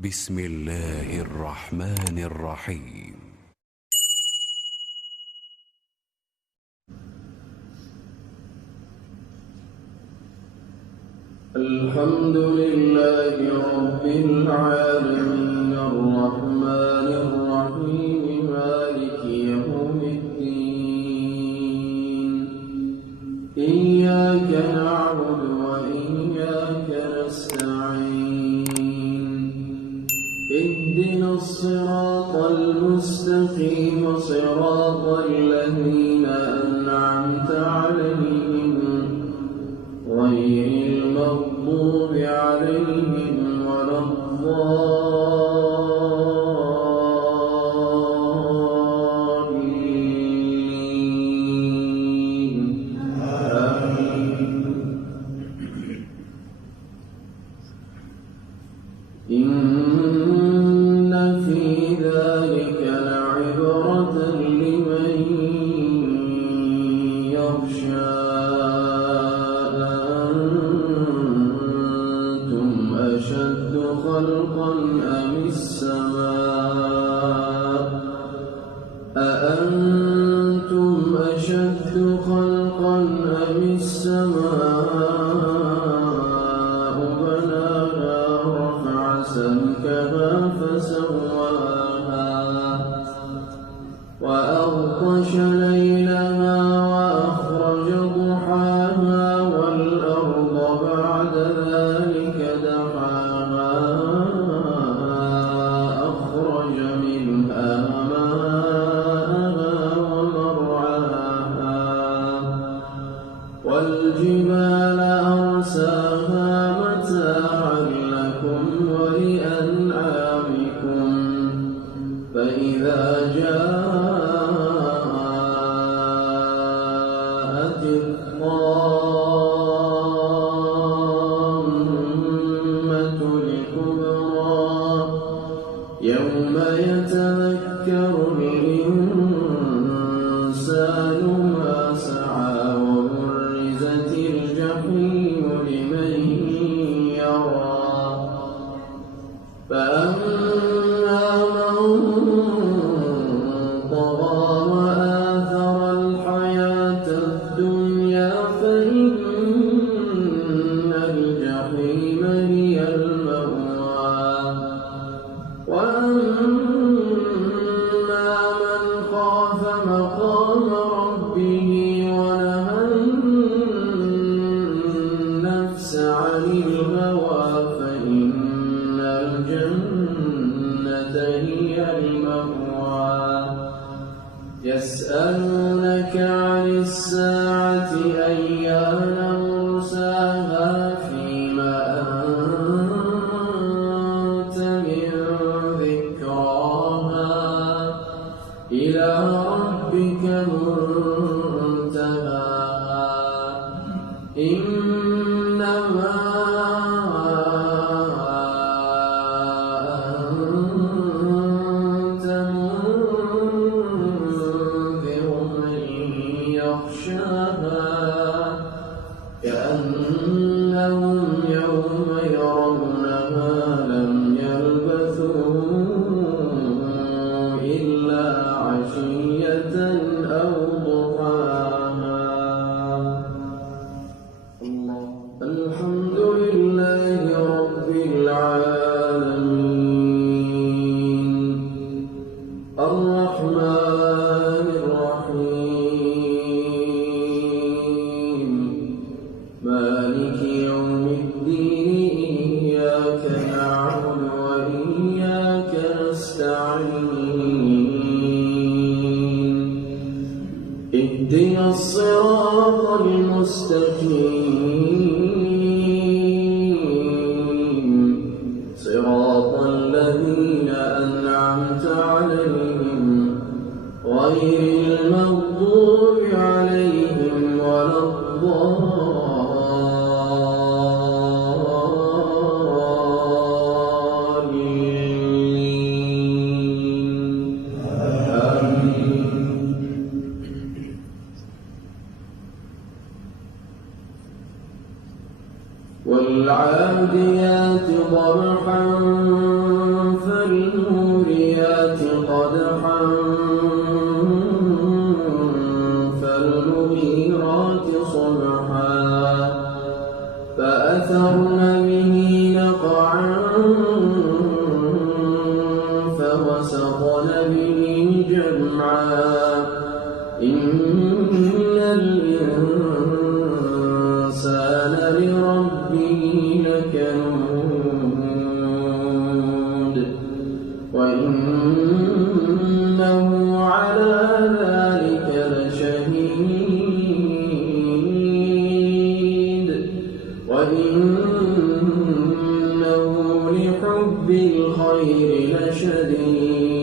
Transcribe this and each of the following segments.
بسم الله الرحمن الرحيم. الحمد لله رب العالمين الرحمن الرحيم مالك يوم الدين إياك نعبد وإياك نستعين اهدنا الصراط المستقيم صراط الذين أنعمت عليهم غير المغضوب عليهم ولا الضالين آمين. إن في ذلك لعبرة لمن يخشى أشد خلقا أم السماء أأنتم أشد خلقا أم السماء بناها رفع سمكها فسواها وأغطش ليلها وأخرج ضحاها والأرض بعد ذلك دحاها أخرج منها ماءها ومرعاها والجبال أرساها متاعا لكم ولأنعامكم فإذا جاءت الطامة الكبرى يوم يتذكر الإنسان ما سعى وبرزت الجحيم لمن يرى فأما من طغى وآثر الحياة الدنيا فإن الجحيم هي المأوى وأما من خاف مقام ربه ونهى النفس عن الهوى فإن الجنة هي المأوى يسألونك عن الساعة أيان مرساها فيما أنت من ذكراها إلى ربك منتهاها إنما أنت منذر من يخشاها كأنهم يوم يرونها لم يلبثوا إلا عشية أو ضحاها. الحمد لله رب العالمين الرحمن الرحيم مالك يوم الدين إياك نعبد وإياك نستعين اهدنا الصراط المستقيم صراط الذين أنعمت عليهم غير المغضوب عليهم ولا الضالين آمين. والعاديات ضبحا بالخير لشديد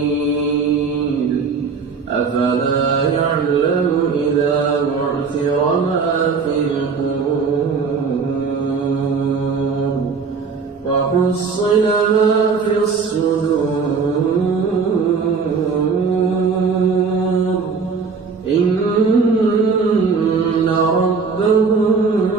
أفلا يعلم إذا بعثر ما في القبور وحصل ما في الصدور إن ربهم